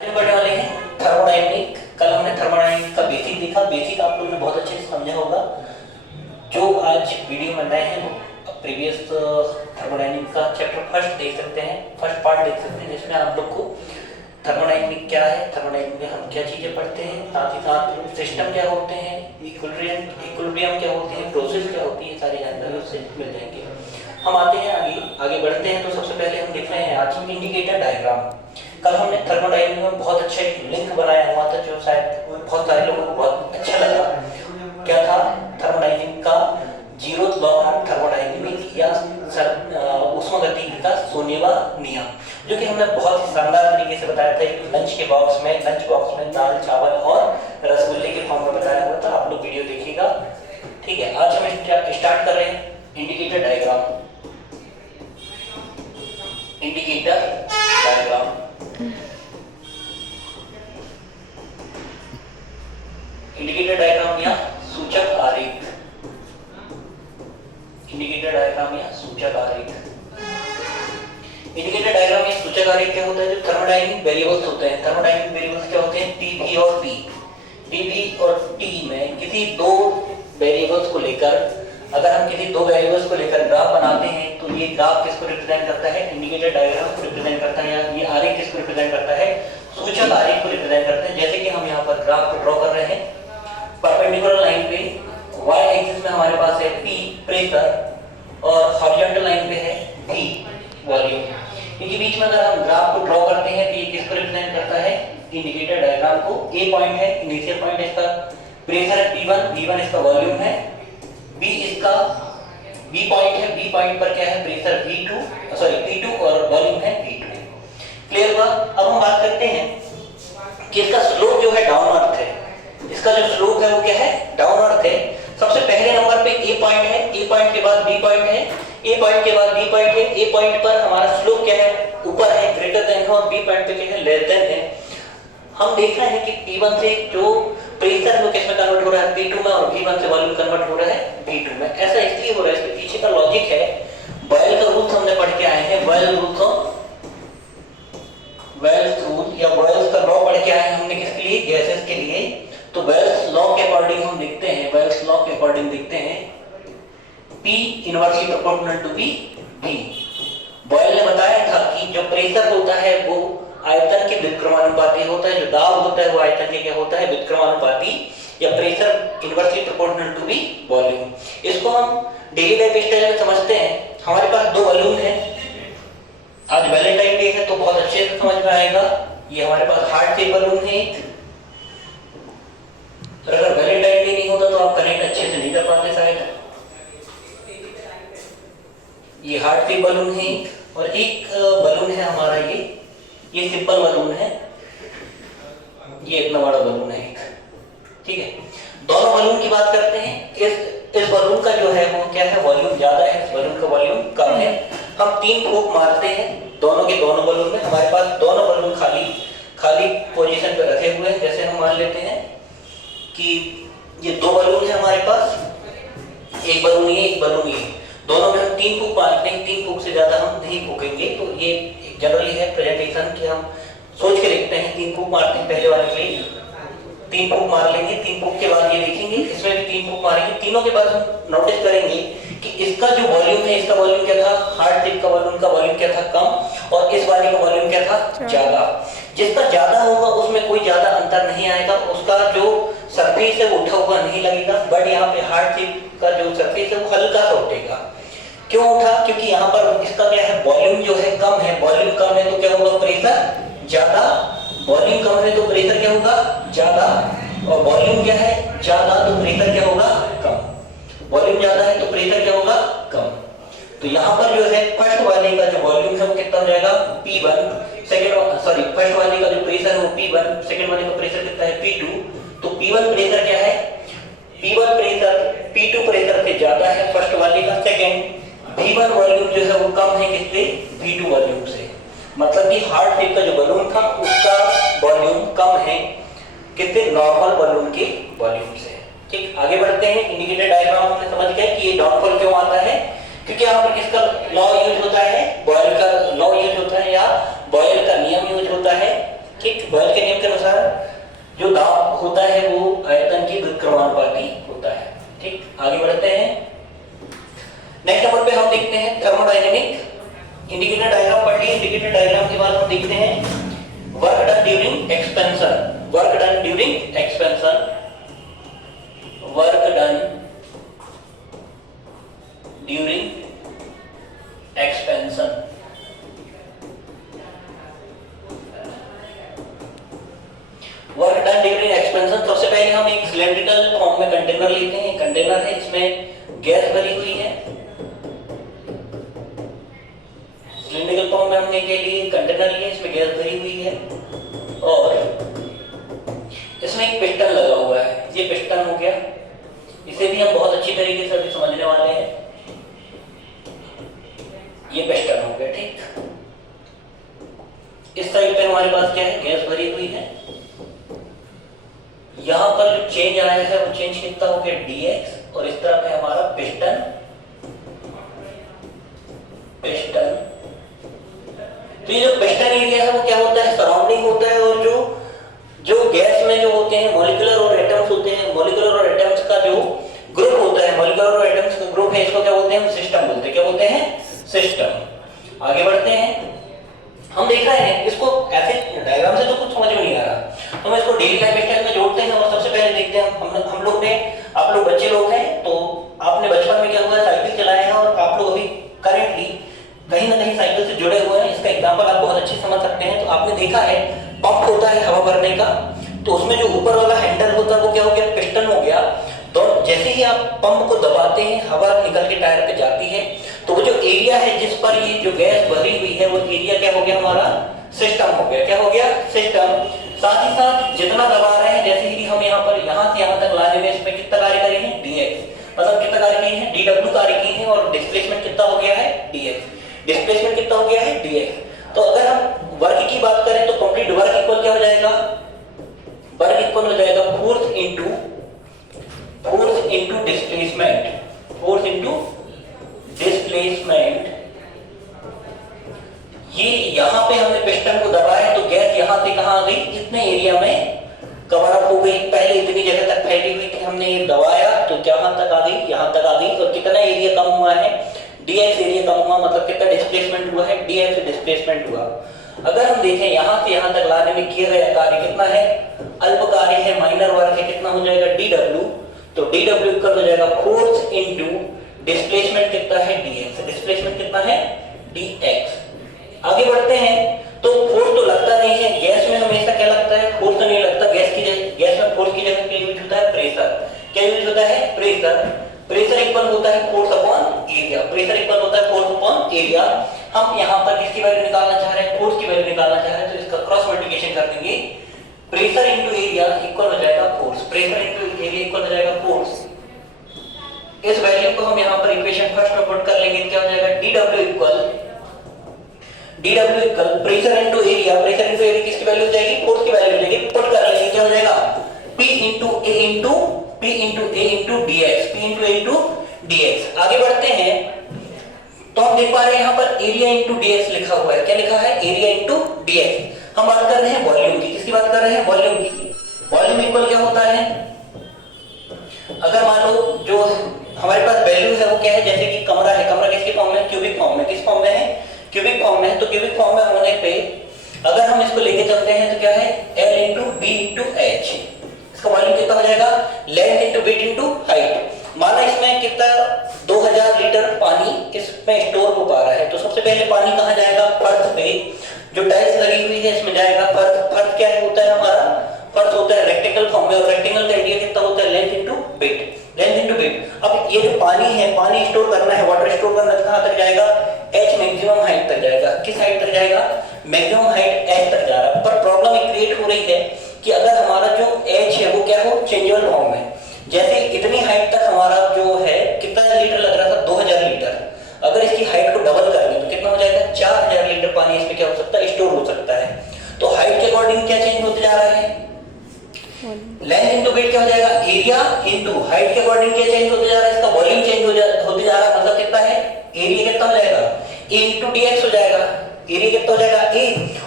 आगे बढ़ने वाले हैं थर्मोडायनेमिक। कल हमने थर्मोडायनेमिक का बेसिक देखा। बेसिक आप लोगों ने बहुत अच्छे से समझा होगा। जो आज वीडियो में नए हैं वो प्रीवियस थर्मोडायनेमिक का चैप्टर फर्स्ट देख सकते हैं, फर्स्ट पार्ट देख सकते हैं, जिसमें आप लोग को थर्मोडायनेमिक क्या है, थर्मोडायनेमिक में हम क्या चीजें पढ़ते हैं, साथ ही साथ सिस्टम क्या होते हैं, इक्विलिब्रियम क्या होती है, प्रोसेस क्या होती है, सारी जानकारी उससे मिल जाएंगे। हम आते हैं आगे बढ़ते हैं। तो सबसे पहले हम देख रहे हैं आज इंडिकेटर डायग्राम। कल हमने थर्मोडायनेमिक में बहुत अच्छा एक लिंक बनाया हुआ था जो शायद बहुत सारे लोगों को बहुत अच्छा लगा। क्या था? थर्मोडायनेमिक का जीरोथ लॉ ऑफ थर्मोडायनेमिक या ऊष्मागतिकी का सोनेवा नियम, जो कि हमने बहुत ही शानदार तरीके से बताया था। एक लंच बॉक्स में दाल चावल और रसगुल्ले के फॉर्म में बताया हुआ था। आप लोग वीडियो देखिएगा, ठीक है। आज हम स्टार्ट कर रहे हैं indicator diagram. Indicator diagram indicator diagram या सूचक आरेख। इंडिकेटर डायग्राम या सूचक आरेख। इंडिकेटर डायग्राम या सूचक आरेख क्या होता है? जो थर्मोडायनेमिक वेरिएबल्स होते हैं, थर्मोडायनेमिक वेरिएबल्स क्या होते हैं? टी भी और टी। टी भी और टी में किसी दो वेरिएबल्स को लेकर, अगर हम किसी दो वेरिएबल्स को लेकर ग्राफ बनाते हैं तो ये ग्राफ किसको रिप्रेजेंट करता है? इंडिकेटर डायग्राम को रिप्रेजेंट करता है। या ये आरेख किसको रिप्रेजेंट करता है? सूचक आरेख को रिप्रेजेंट करता है। जैसे कि हम यहाँ पर ग्राफ को ड्रॉ कर रहे हैं परपेंडिकुलर लाइन पे, y एक्सिस में हमारे पास है P प्रेशर और हॉरिजॉन्टल लाइन पे है V वॉल्यूम। इनके बीच में अगर हम ग्राफ को ड्रॉ करते हैं तो ये किसको रिप्रेजेंट करता है? इंडिकेटर डायग्राम को। A पॉइंट है, इनिशियल पॉइंट इसका प्रेशर है P1, V1 इसका वॉल्यूम है, B इसका B पॉइंट है, B पॉइंट पर क्या है? प्रेशर P2 और वॉल्यूम है V2। क्लियर हुआ? अब हम बात करते हैं कि इसका स्लोप जो है डाउनवर्ड है। इसका जो स्लोप है वो क्या है? डाउनवर्ड है। सबसे पहले नंबर पे A पॉइंट है, A पॉइंट के बाद B पॉइंट है, A पॉइंट के बाद B पॉइंट है। A पॉइंट पर हमारा स्लोप क्या है? ऊपर है, ग्रेटर देन है, और B पॉइंट पे क्या है? लेस देन है। हम देख रहे हैं कि P1 से जो प्रेशर वो किसमें कन्वर्ट हो रहा है? P2 में, और V1 से वॉल्यूम कन्वर्ट हो रहा है V2 में। ऐसा इसलिए हो रहा है, इसके पीछे का लॉजिक है, बॉयल का रूल हमने पढ़ के आए हैं। बॉयल्स रूल या बॉयल्स का लॉ पढ़ के आए हैं हमने। किसके लिए? गैसेस के लिए। तो बॉयल्स लॉ के अकॉर्डिंग हम लिखते हैं, बॉयल्स लॉ के अकॉर्डिंग लिखते हैं P inversely proportional to V। Boyle ने बताया था कि जो प्रेशर होता है वो आयतन के व्युत्क्रमानुपाती होता है, जो दाब होता है वो आयतन के क्या होता है? व्युत्क्रमानुपाती, या pressure inversely proportional to V volume. इसको हम डेली लाइफ स्टाइल में समझते हैं। हमारे पास दो बलून है, आज वैलेंटाइन डे है तो बहुत अच्छे से समझ में आएगा। ये हमारे पास हार्ट शेप बलून है, और अगर वैलेंटाइन डे नहीं होता तो आप कनेक्ट अच्छे से नहीं कर पाते शायद। ये हार्ट शेप बलून है, और एक बलून है हमारा ये सिंपल बलून है, ये इतना बड़ा बलून है एक, ठीक है। दोनों बलून की बात करते हैं। इस बलून का जो है वो क्या है? वॉल्यूम ज्यादा है, इस बलून का वॉल्यूम कम है। हम 3 फूंक मारते हैं दोनों के दोनों बलून में। हमारे पास दोनों बलून खाली पोजीशन पे रखे हुए हैं। जैसे हम मान लेते हैं कि ये दो बलून है हमारे पास, एक बलून ये, एक बलून ये, दोनों में हम 3 फूंक मारते हैं। 3 फूंक से ज्यादा हम नहीं फूकेंगे। तो ये जनरली है प्रेजेंटेशन कि हम सोच के लिखते हैं 3 फूंक मारते हैं। पहले वाले के लिए 3 फूंक मार लेंगे, 3 फूंक के बाद ये देखेंगे, इसमें भी 3 फूंक मारेंगे। तीनों के बाद हम नोटिस करेंगे कि इसका जो वॉल्यूम है, इसका वॉल्यूम क्या था? हार्ट शेप का बलून का वॉल्यूम क्या था? कम, और इस वाले का वॉल्यूम क्या था? ज्यादा। जिसका ज्यादा होगा उसमें कोई ज्यादा अंतर नहीं आएगा, उसका जो सरफेस है वो उठा हुआ नहीं लगेगा। बट यहाँ पे हार्ट शेप का जो सरफेस है वो हल्का सा उठेगा। क्यों उठा? क्योंकि यहाँ पर इसका क्या है? वॉल्यूम जो है कम है। वॉल्यूम कम है तो क्या होगा? प्रेशर ज्यादा। वॉल्यूम कम है तो प्रेशर क्या होगा? ज्यादा। और वॉल्यूम क्या है? ज्यादा, तो प्रेशर क्या होगा? कम। वॉल्यूम ज्यादा है तो प्रेशर क्या होगा? कम। तो यहाँ पर जो है फर्स्ट वाले का जो वॉल्यूम है वो कितना हो जाएगा? P1। फर्स्ट वाले का जो प्रेशर है वो P1, सेकंड वाले का प्रेशर कितना है? P2। तो P1 प्रेशर क्या है? P1 प्रेशर P2 प्रेशर से ज्यादा है फर्स्ट वाले का। सेकंड V1 वॉल्यूम जो है वो कम है किससे? V2 वॉल्यूम से। मतलब कि हार्ट शेप का जो बलून था उसका वॉल्यूम कम है कितने? नॉर्मल बलून के वॉल्यूम से। ठीक, आगे बढ़ते हैं। इंडिकेटर डायग्राम हमने समझ गया कि ये डाउनफॉल क्यों आता है, क्योंकि यहाँ पर किसका लॉ यूज होता है? बॉयल का लॉ यूज होता है, या बॉयल का नियम यूज होता है। ठीक, बॉयल के नियम के अनुसार जो दाब होता है वो आयतन की व्युत्क्रमानुपाती होता है। ठीक, आगे बढ़ते हैं। नेक्स्ट नंबर पे हम देखते हैं थर्मोडायनेमिक इंडिकेटर डायग्राम पढ़ लिए। इंडिकेटर डायग्राम के बाद हम देखते हैं work done during expansion. Work done during expansion, work done during expansion. Work done during expansion, सबसे पहले हम एक सिलेंड्रिकल फॉर्म में कंटेनर लेते हैं। कंटेनर है, इसमें गैस भरी हुई है। सिलेंड्रिकल फॉर्म में हमने के लिए कंटेनर लिया, इसमें गैस भरी हुई है और इसमें एक पिस्टन लगा हुआ है। ये पिस्टन हो गया, इसे भी हम बहुत अच्छी तरीके से अभी समझने वाले हैं। ये पिस्टन हो गया। ठीक, इस साइड पे हमारे पास क्या है, गैस भरी हुई है। यहां पर जो चेंज आया है वो चेंज कितना हो गया, dx, और इस तरफ है हमारा पिस्टन। तो ये जो पिस्टन एरिया है वो क्या होता है, सराउंडिंग होता है। और जो गैस में जो होते हैं मॉलिक्यूलर और एटम्स होते हैं, मॉलिक्यूलर और एटम्स का जो ग्रुप होता है, मॉलिक्यूलर और एटम्स का ग्रुप है, इसको क्या बोलते हैं, सिस्टम बोलते हैं। क्या बोलते हैं, सिस्टम। आगे बढ़ते हैं। हम देख रहे हैं इसको ऐसे डायग्राम से तो कुछ समझ में नहीं आ रहा, तो हम इसको डेली लाइफ स्टाइल में जोड़ते हैं। और सबसे पहले देखते हैं हम लोग ने, आप लोग बच्चे लोग हैं तो आपने बचपन में क्या हुआ, साइकिल चलाया है और आप लोग अभी करेंटली कहीं ना कहीं साइकिल से जुड़े हुए हैं। इसका एग्जांपल आप बहुत अच्छे समझ सकते हैं। तो आपने देखा है पंप होता है हवा भरने का, तो उसमें जो ऊपर वाला हैंडल होता है वो क्या हो गया, पिस्टन हो गया। तो जैसे ही आप पंप को दबाते हैं हवा निकल के टायर पे जाती है, तो वो जो एरिया है जिस पर ये जो गैस भरी हुई है वो एरिया क्या हो गया, हमारा सिस्टम हो गया। क्या हो गया, सिस्टम। साथ ही साथ जितना दबा रहे हैं, जैसे कि हम यहाँ पर यहाँ से यहाँ तक लाने में इसमें कितना कार्य करे हैं, dx, मतलब कितना कार्य किए हैं, dw कार्य किए हैं। और डिस्प्लेसमेंट कितना हो गया है, dx। डिस्प्लेसमेंट कितना हो गया है, dx। तो अगर हम वर्क की बात करें तो कंप्लीट वर्क इक्वल क्या हो जाएगा, वर्क इक्वल हो जाएगा force into displacement, force into displacement. ये यहां पे हमने पिस्टन को दबाया तो गैस यहां से कहां आ गई, इतने एरिया में कवर अप हो गई। पहले इतनी जगह तक फैली हुई थी, हमने ये दबाया तो कहां तक आ गई, यहां तक आ गई। और कितना एरिया कम हुआ है, dx एरिया कम हुआ, मतलब कितना डिस्प्लेसमेंट हुआ है, dx डिस्प्लेसमेंट हुआ। अगर हम देखें यहां से यहां तक लाने में किया गया कार्य कितना है, अल्प कार्य है, माइनर वर्क है, कितना हो जाएगा, dw। तो dw इक्वल हो जाएगा फोर्स इनटू डिस्प्लेसमेंट कितना है, dx। डिस्प्लेसमेंट कितना है, dx। आगे बढ़ते हैं। तो फोर्स तो लगता नहीं है गैस में, हमेशा क्या लगता है, फोर्स तो नहीं लगता। गैस में फोर्स की जगह क्या यूज होता है, प्रेशर। क्या यूज होता है, प्रेशर। प्रेशर इक्वल होता है force upon area. Pressure equal होता है फोर्स अपॉन एरिया। हम यहाँ पर किसकी वैल्यू निकालना चाह रहे हैं, फोर्स की वैल्यू निकालना चाह रहे हैं, तो इसका क्रॉस मल्टीप्लिकेशन कर देंगे। प्रेशर इनटू एरिया इक्वल हो जाएगा force. Pressure into area equal हो जाएगा फोर्स। इस वैल्यू को हम यहाँ पर इक्वेशन फर्स्ट में पुट कर लेंगे, क्या हो जाएगा, dw equal pressure into area. Pressure into area किसकी वैल्यू हो जाएगी, फोर्स की वैल्यू हो जाएगी। पुट कर लेंगे, क्या हो जाएगा, P into A into dx। आगे बढ़ते हैं। तो हम देख पा रहे हैं यहाँ पर एरिया इनटू dx लिखा हुआ है। क्या लिखा है, एरिया इनटू dx। हम बात कर रहे हैं वॉल्यूम की। किसकी बात कर रहे हैं, वॉल्यूम की। वॉल्यूम इक्वल क्या होता है, अगर मान लो जो हमारे पास वैल्यू है वो क्या है, जैसे कि कमरा है, कमरा किसके फॉर्म में, क्यूबिक फॉर्म में। किस फॉर्म में है, क्यूबिक फॉर्म में है। तो क्यूबिक फॉर्म में होने पे अगर हम इसको लेके चलते हैं तो क्या है, L into B into H। इसका वॉल्यूम कितना हो जाएगा, length into width into height. माना इसमें कितना 2000 लीटर पानी इसमें स्टोर हो पा रहा है। तो सबसे पहले पानी कहाँ जाएगा, फर्श पे। जो टाइल्स लगी हुई है इसमें जाएगा। फर्श क्या है, होता है हमारा, फर्श होता है रेक्टेंगल फॉर्म में। और रेक्टेंगल का एरिया कितना होता है, length into width, length into width. अब ये जो पानी है, पानी स्टोर करना है, वाटर स्टोर करना है, कहां तक जाएगा, H मैक्सिमम हाइट तक जाएगा। किस हाइट तक जाएगा, मैक्सिमम हाइट H तक जा रहा है। पर प्रॉब्लम एक क्रिएट हो रही है कि अगर हमारा जो H है वो क्या हो, चेंजेबल फॉर्म में। जैसे इतनी हाइट तक हमारा जो है कितना लीटर लग रहा था, 2000 लीटर। अगर इसकी हाइट को डबल कर दें तो कितना हो जाएगा, 4000 लीटर पानी इसमें क्या हो सकता है, स्टोर हो सकता है। तो हाइट के अकॉर्डिंग क्या चेंज होते जा रहा है, लेंथ इनटू विड्थ क्या हो जाएगा, एरिया इनटू हाइट के अकॉर्डिंग क्या चेंज होते जा रहा है, इसका वॉल्यूम चेंज होते जा रहा है। मतलब कितना है, एरिया कितना हो जाएगा, A इनटू dx हो जाएगा। एरिया कितना हो जाएगा, A।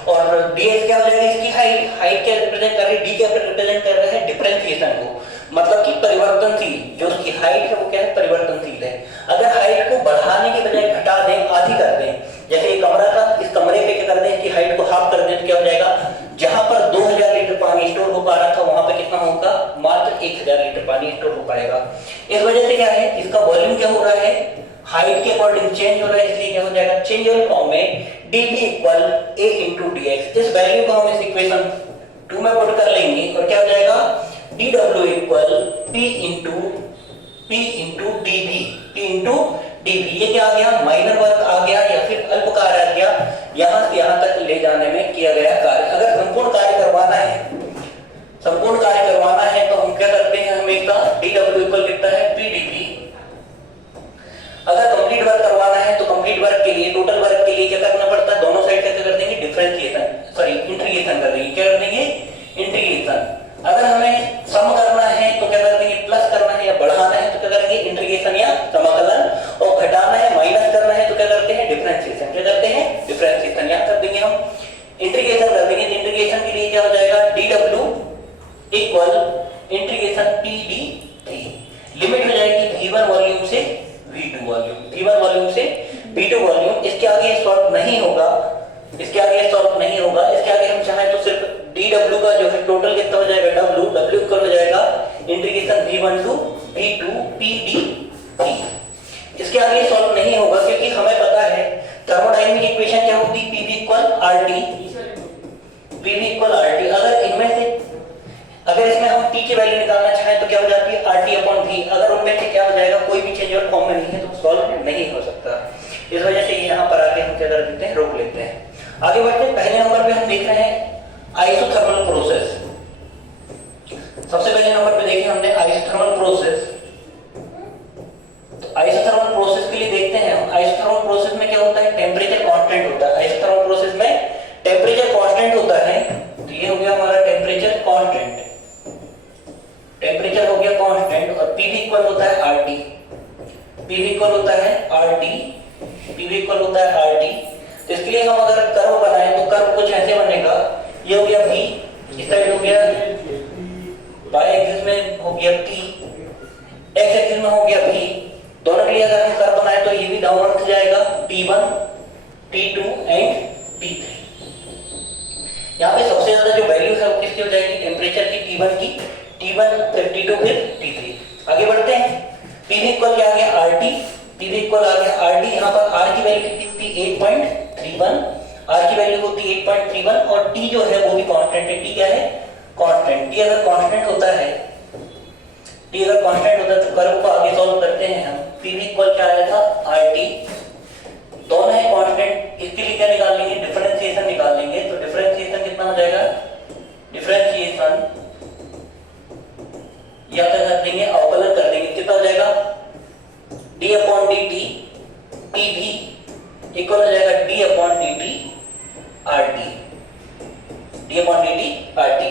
और dx क्या हो जाएगा, इसकी हाइट क्या रिप्रेजेंट कर रही है, d क्या रिप्रेजेंट कर रहा है, डिफरेंशिएशन को, मतलब कि परिवर्तनशील, जो उसकी हाइट है वो क्या है, परिवर्तनशील है। अगर हाइट को बढ़ाने के बजाय घटा दें, आधी कर दें, जैसे ये कमरा था, इस कमरे पे क्या कर दें, इसकी हाइट को हाफ कर दें, तो क्या हो जाएगा, जहां पर 2000 लीटर पानी स्टोर हो पा रहा था वहां पे कितना होगा, मात्र 1000 लीटर पानी स्टोर हो पाएगा। इस वजह से क्या है, इसका वॉल्यूम क्या हो रहा है, हाइट के अकॉर्डिंग चेंज हो रहा है, इसलिए क्या हो जाएगा, चेंजेबल फॉर्म में dv equal a into dx। इस वैल्यू को हम इस इक्वेशन 2 में पुट कर लेंगे और क्या हो जाएगा, dw equal p into dv। ये क्या आ गया, माइनर वर्क आ गया या फिर अल्प कार्य आ गया, यहां से यहां तक ले जाने में किया गया कार्य। अगर संपूर्ण कार्य करवाना है तो हम क्या करते हैं, हमेशा dw इक्वल कितना है, p dv। अगर कंप्लीट वर्क करवाना है तो कंप्लीट वर्क के लिए, टोटल वर्क के लिए क्या करना पड़ता है, दोनों साइड कैसे कर देंगे, इंटीग्रेशन कर देंगे। क्या कर देंगे, इंटीग्रेशन। अगर हमें सम करना है तो क्या कर देंगे, प्लस करना है या बढ़ाना है तो क्या करेंगे, इंटीग्रेशन या समाकलन, और घटाना है माइनस करना है तो क्या करते हैं, डिफरेंशिएशन। क्या करते हैं, डिफरेंशिएशन। या कर देंगे हम इंटीग्रेशन कर देंगे, इंटीग्रेशन के लिए क्या हो जाएगा, dw equal integration p dt। Limit हो जाएगी v1 वॉल्यूम से v2 वॉल्यूम, v1 वॉल्यूम से v2 वॉल्यूम। इसके आगे सॉल्व नहीं होगा, इसके आगे हम चाहें तो सिर्फ dw का जो है टोटल कितना हो जाएगा, w इक्वल हो जाएगा integration v1 to v2 p dt। इसके आगे सॉल्व नहीं होगा क्योंकि हमें पता है थर्मोडायनामिक इक्वेशन क्या होती है, pv इक्वल RT। अगर इनमें से, अगर इसमें हम t की वैल्यू निकालना चाहें तो क्या हो जाती है, RT/v। अगर उनमें से क्या हो जाएगा, कोई भी चेंजेबल फॉर्म में नहीं है तो सॉल्व नहीं हो सकता। इस वजह से यहाँ पर आके हम क्या कर देते हैं, रोक लेते हैं। आगे बढ़ते हैं, पहले नंबर पे हम देख रहे हैं आइसोथर्मल प्रोसेस। सबसे पहले नंबर पे देखे हमने आइसोथर्मल प्रोसेस। तो आइसोथर्मल प्रोसेस के लिए देखते हैं हम, आइसोथर्मल प्रोसेस में क्या होता है, टेम्परेचर कांस्टेंट होता है। आइसोथर्मल प्रोसेस में टेम्परेचर कांस्टेंट होता है। तो ये हो गया हमारा टेम्परेचर कांस्टेंट, टेम्परेचर हो गया कांस्टेंट, और pv इक्वल होता है RT। pv इक्वल होता है RT। तो इसके लिए हम अगर कर्व बनाएं तो कर्व कुछ ऐसे बनेगा, ये हो गया v, इस साइड हो गया y एक्सिस में हो गया t, x एक्सिस में हो गया v। दोनों के लिए अगर हम कर्व बनाएं तो ये भी डाउनवर्ड जाएगा, t1, t2 एंड t3। यहाँ पे सबसे ज्यादा जो वैल्यू है वो किसकी हो जाएगी, टेम्परेचर की, t1 की, t1 फिर t2 फिर t3। आगे बढ़ते हैं, pv इक्वल क्या आ गया, RT। pv इक्वल आ गया RT। यहाँ पर r की वैल्यू कितनी होती है, 8.31। r की वैल्यू होती है 8.31 और t जो है वो भी कांस्टेंट है। t क्या है, कांस्टेंट। t अगर कांस्टेंट होता है तो कर्व को आगे सॉल्व करते हैं हम। pv इक्वल क्या आया था, RT। दोनों है कांस्टेंट, इसके लिए क्या निकाल लेंगे, डिफरेंशिएशन निकाल लेंगे। तो डिफरेंशिएशन कितना हो जाएगा, डिफरेंशिएशन या क्या कर देंगे, अवकलन कर देंगे। कितना हो जाएगा, d/dt pv इक्वल हो जाएगा d/dt RT, d/dt RT।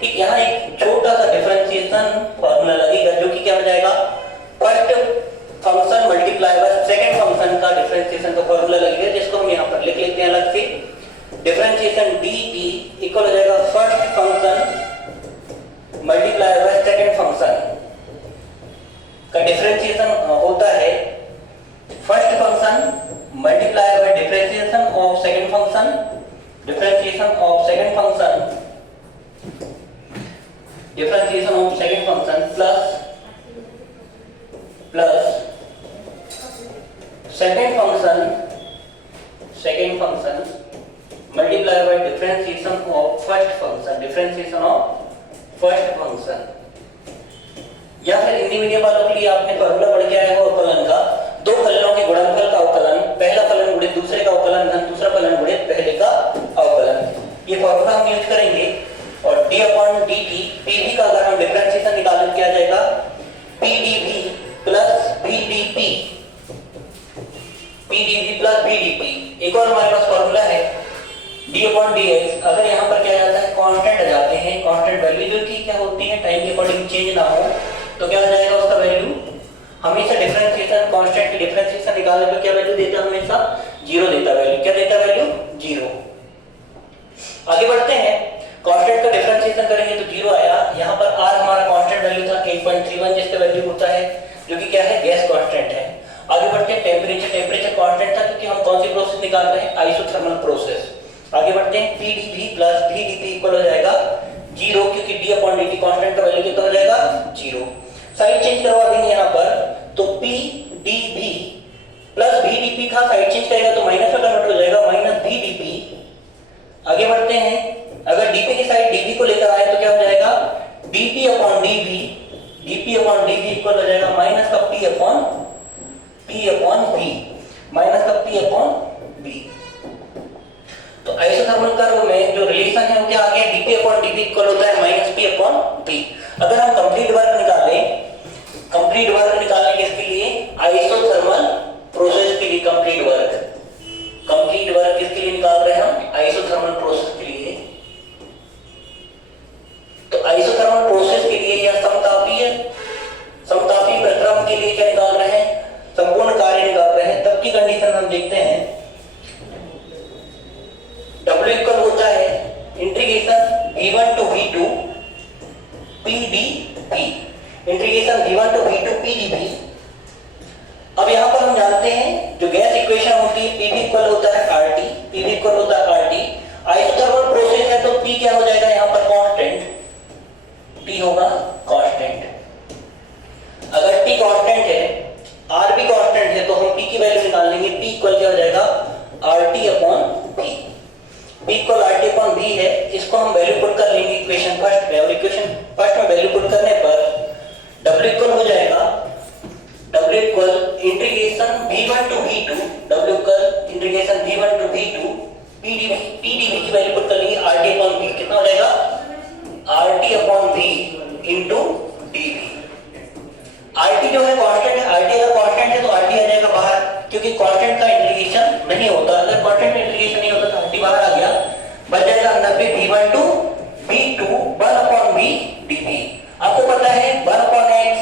ठीक, यहाँ एक छोटा सा डिफरेंशिएशन फॉर्मूला लगेगा जो कि क्या हो जाएगा, first function multiply by second function का डिफरेंशिएशन का फॉर्मूला लगेगा, जिसको हम यहाँ पर लिख लेते हैं अलग से। डिफरेंशिएशन dp इक्वल हो जाएगा first function multiply by second function का डिफरेंशिएशन होता है, first function multiply by differentiation of second function, differentiation of second function plus second function multiply by differentiation of first function, differentiation of first function. या फिर Hindi medium वालों के लिए आपने formula पढ़ के आए हो अवकलन का, दो फलनों के गुणनफल का अवकलन, पहला फलन गुणित दूसरे का अवकलन धन दूसरा फलन गुणित पहले का अवकलन। ये फॉर्मूला हम यूज करेंगे। और d/dt pv का अगर हम डिफरेंशिएशन निकालें क्या आ जाएगा, pdv प्लस vdp, एक और हमारे पास फॉर्मूला है d/dx। अगर यहाँ पर क्या जाता है, कांस्टेंट आ जाते हैं, कांस्टेंट वैल्यू जो कि क्या होती है टाइम के अकॉर्डिंग चेंज ना हो, तो क्या हो जाएगा उसका वैल्यू, हमेशा डिफरेंशिएशन कांस्टेंट की डिफरेंशिएशन निकालने पे क्या वैल्यू देता है, हमेशा 0 देता वैल्यू। क्या देता वैल्यू, 0। आगे बढ़ते हैं, कांस्टेंट का डिफरेंशिएशन करेंगे तो 0 आया। यहाँ पर r हमारा कांस्टेंट वैल्यू था 8.31, जिसका वैल्यू होता है जो कि क्या है, गैस कांस्टेंट है। आगे बढ़ते हैं, टेम्परेचर कांस्टेंट था क्योंकि हम कौन सी प्रोसेस निकाल रहे हैं, आइसोथर्मल प्रोसेस। आगे बढ़ते हैं, PdV प्लस VdP इक्वल हो जाएगा 0, क्योंकि d/dt कांस्टेंट का वैल्यू कितना हो जाएगा, 0। साइड चेंज करवा देंगे यहाँ पर, तो PdV प्लस VdP था, साइड चेंज करेगा तो माइनस में कन्वर्ट हो जाएगा, माइनस VdP। आगे बढ़ते हैं, अगर dP की साइड dV को लेकर आए तो क्या हो जाएगा, dP/dV इक्वल हो जाएगा माइनस का P/V, माइनस का P/V। तो आइसोथर्मल कर्व में जो रिलेशन है वो क्या आ गया, dP/dV इक्वल होता है माइनस P/V। अगर हम कंप्लीट वर्क निकालें, कंप्लीट वर्क निकालने के इसके लिए आइसोथर्मल प्रोसेस के लिए कंप्लीट वर्क किसके लिए निकाल रहे हैं हम, आइसोथर्मल प्रोसेस के लिए। तो आइसोथर्मल प्रोसेस के लिए या समतापी प्रक्रम के लिए क्या निकाल रहे हैं, संपूर्ण कार्य निकाल रहे हैं। तब की कंडीशन हम देखते हैं, W इक्वल होता है integration V1 to V2 PdV, integration V1 to V2 PdV। अब यहां पर हम जानते हैं जो गैस इक्वेशन होती है, PV इक्वल होता है RT। आइसोथर्मल प्रोसेस है तो P क्या हो जाएगा, यहां पर कांस्टेंट, T होगा कांस्टेंट। अगर T कांस्टेंट है, R भी कांस्टेंट है, तो हम P की वैल्यू निकाल लेंगे। P इक्वल क्या हो जाएगा, RT/V। P इक्वल RT/V है, इसको हम वैल्यू पुट कर लेंगे इक्वेशन फर्स्ट में, और इक्वेशन फर्स्ट में वैल्यू पुट करने पर W इक्वल हो जाएगा, W equal integration V1 to V2, PdV की वैल्यू पुट कर लेंगे RT/V, कितना हो जाएगा, RT/V इंटू dV। RT जो है कांस्टेंट है, RT अगर कांस्टेंट है तो RT आ जाएगा बाहर, क्योंकि कांस्टेंट का इंटीग्रेशन नहीं होता। अगर कांस्टेंट का इंटीग्रेशन नहीं होता तो RT बाहर आ गया, बच जाएगा अंदर पे V1 to V2 1/V dV। आपको पता है 1/x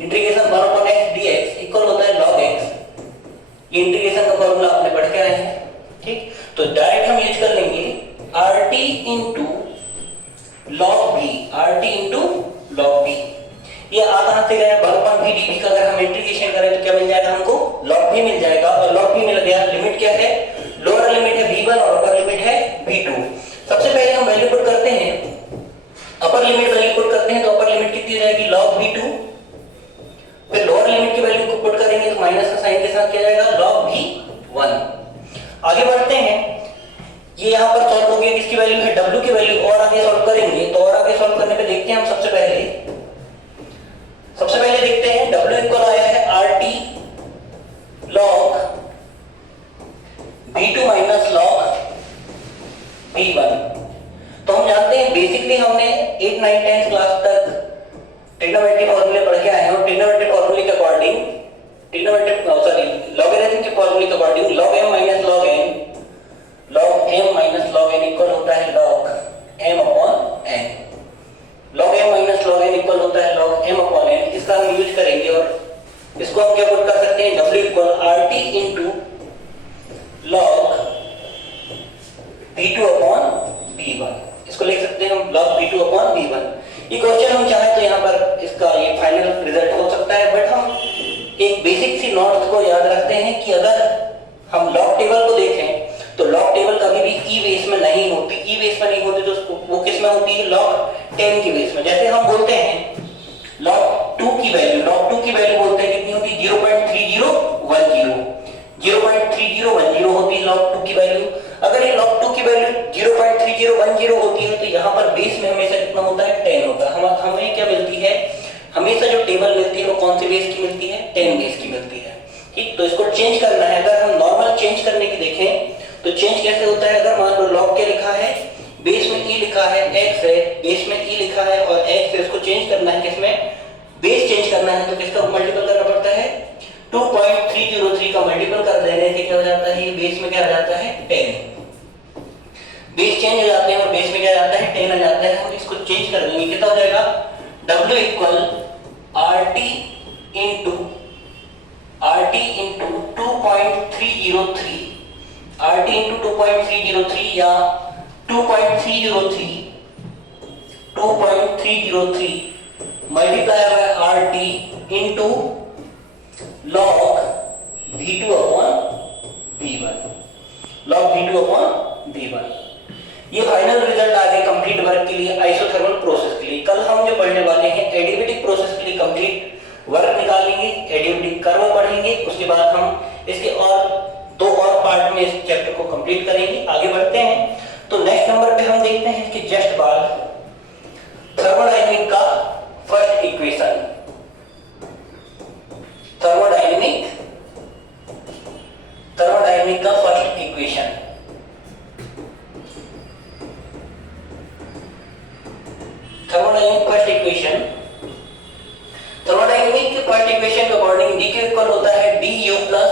integration 1/x dx equal होता है log x। ये इंटीग्रेशन का फॉर्मूला आपने पढ़ के आए हैं, ठीक। तो डायरेक्ट हम यूज कर लेंगे RT into log V। ये आ कहां से गया, 1/V dV का अगर हम इंटीग्रेशन करें तो क्या मिल जाएगा हमको, log V मिल जाएगा। और log V मिल गया, लिमिट क्या है, लोअर लिमिट है V1 और अपर लिमिट है V2। सबसे पहले हम वैल्यू पुट करते हैं, अपर लिमिट वैल्यू पुट करते हैं तो अपर लिमिट कितनी हो जाएगी, log V2। फिर लोअर लिमिट की वैल्यू को पुट करेंगे तो माइनस का साइन के साथ क्या जाएगा, log V1। आगे बढ़ते हैं, ये यहां पर सॉल्व हो गया, किसकी वैल्यू है, W की वैल्यू। और आगे सॉल्व करेंगे तो और आगे सॉल्व करने पे देखते हैं हम सबसे पहले देखते हैं W इक्वल आया है RT log V2 minus log V1। तो हम जानते हैं, बेसिकली हमने 8, 9, 10 क्लास तक ट्रिग्नोमेट्री फॉर्मूले पढ़ के आए हैं, और ट्रिग्नोमेट्री फॉर्मूले के अकॉर्डिंग लॉगरिथम के फॉर्मूले के according log m minus log n equal होता है log m/n। log m minus log n equal होता है log m/n। इसका हम यूज करेंगे और इसको हम क्या पुट कर सकते हैं, W equal RT into log V2/V1। इसको लिख सकते हैं हम log V2/V1। ये क्वेश्चन हम चाहें तो यहाँ पर इसका ये फाइनल रिजल्ट हो सकता है, बट हम एक बेसिक सी नोट्स को याद रखते हैं कि अगर हम लॉग टेबल को देखें तो लॉग टेबल कभी भी ई बेस में नहीं होती। ई बेस में नहीं होती तो वो किस में होती है, log 10 की बेस में। जैसे हम बोलते हैं log 2 की वैल्यू बोलते हैं कितनी होती है, 0.3010 होती है log 2 की वैल्यू। अगर ये log 2 की वैल्यू 0.3010 होती है तो यहाँ पर बेस में हमेशा कितना होता है, 10 होता है। हमें क्या मिलती है, हमेशा जो टेबल मिलती है वो कौन सी बेस की मिलती है, 10 बेस की मिलती है, ठीक। तो इसको चेंज करना है, अगर हम नॉर्मल चेंज करने की देखें तो चेंज कैसे होता है, अगर मान लो log क्या लिखा है, बेस में e लिखा है, x है, बेस में e लिखा है और x है, इसको चेंज करना है किसमें, बेस चेंज करना है तो किसका मल्टीपल करना पड़ता है, 2.303 का मल्टीपल कर देने से क्या हो जाता है, ये बेस में क्या आ जाता है, 10। बेस चेंज हो जाते हैं और बेस में क्या आ जाता है, 10 आ जाता है। हम इसको चेंज कर देंगे, कितना हो जाएगा, W equal RT into 2.303 RT into 2.303 या 2.303 multiplied by RT into log V2 upon V1, log V2 upon V1। ये फाइनल रिजल्ट आ गए कंप्लीट वर्क के लिए, आइसोथर्मल प्रोसेस के लिए। कल हम जो पढ़ने वाले हैं एडियाबेटिक प्रोसेस के लिए कंप्लीट वर्क निकालेंगे, एडियाबेटिक कर्व पढ़ेंगे, उसके बाद हम इसके और दो और पार्ट में इस चैप्टर को कंप्लीट करेंगे। आगे बढ़ते हैं तो नेक्स्ट नंबर पे हम देखते हैं कि जस्ट बाद थर्मोडायनेमिक का फर्स्ट इक्वेशन, थर्मोडायनेमिक का first equation. Thermodynamic first equation, thermodynamic के फर्स्ट इक्वेशन के अकॉर्डिंग डी के इक्वल होता है du प्लस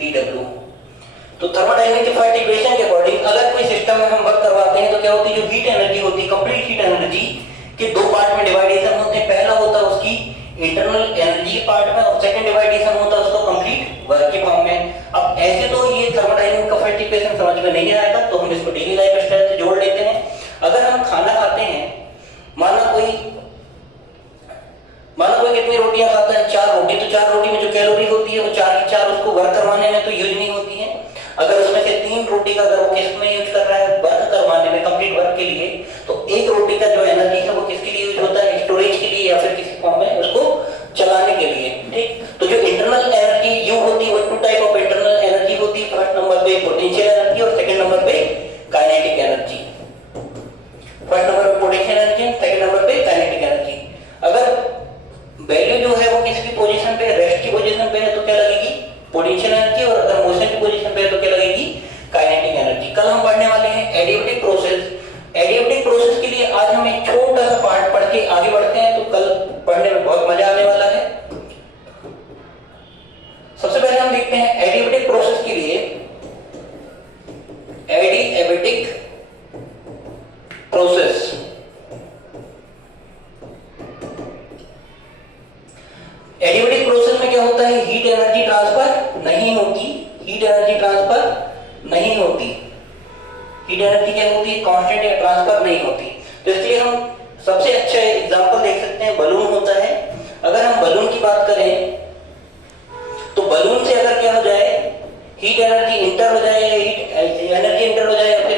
dw। तो थर्मोडायनेमिक के फर्स्ट इक्वेशन के अकॉर्डिंग अगर कोई सिस्टम में हम वर्क करवाते हैं तो क्या होती है, जो हीट एनर्जी होती है, कंप्लीट हीट एनर्जी के दो पार्ट में डिवाइडेशन होते हैं। पहला होता है उसकी इंटरनल एनर्जी पार्ट में और सेकंड डिवाइडेशन होता है उसको कंप्लीट वर्क के फॉर्म में। अब ऐसे तो ये थर्मोडायनेमिक का फर्स्ट इक्वेशन समझ में नहीं आएगा, तो हम इसको डेली लाइफ स्टाइल से जोड़ लेते हैं। अगर हम खाना खाते हैं, माना कोई कितनी रोटियां खाता है, 4 रोटी, तो 4 रोटी में जो कैलोरी होती है वो 4 की 4 उसको वर्क करवाने में तो यूज नहीं होती है। अगर उसमें से 3 रोटी का अगर वो किसमें यूज कर रहा है, वर्क करवाने में, कंप्लीट वर्क के लिए, तो 1 रोटी का जो एनर्जी है वो किसके लिए यूज होता है, स्टोरेज के लिए या फिर किसी फॉर्म में उसको चलाने के लिए। ठीक, तो जो इंटरनल एनर्जी यू होती है वो 2 टाइप ऑफ इंटरनल एनर्जी होती है। फर्स्ट नंबर पे पोटेंशियल एनर्जी और सेकंड नंबर पे काइनेटिक एनर्जी। फर्स्ट नंबर पे पोटेंशियल एनर्जी, सेकंड नंबर पे काइनेटिक एनर्जी। अगर वैल्यू जो है वो किसी पोजीशन पे, रेस्ट की पोजीशन पे है तो क्या लगेगी, पोटेंशियल एनर्जी, और अगर मोशन की पोजीशन पे है तो क्या लगेगी, काइनेटिक एनर्जी। कल हम पढ़ने वाले हैं एडियाबेटिक प्रोसेस। एडियाबेटिक प्रोसेस के लिए आज हम एक छोटा सा पार्ट पढ़ के आगे बढ़ते हैं, तो कल पढ़ने में बहुत मजा आने वाला है। सबसे पहले हम देखते हैं एडियाबेटिक प्रोसेस के लिए, एडियाबेटिक प्रोसेस। एडियाबेटिक प्रोसेस में क्या होता है, हीट एनर्जी ट्रांसफर नहीं होती, हीट एनर्जी ट्रांसफर नहीं होती, हीट एनर्जी क्या होती है, कांस्टेंट या ट्रांसफर नहीं होती। तो इसलिए हम सबसे अच्छा एग्जांपल देख सकते हैं, बलून होता है। अगर हम बलून की बात करें तो बलून से अगर क्या हो जाए, हीट एनर्जी इंटर हो जाए, हीट एनर्जी इंटर हो जाए, या फिर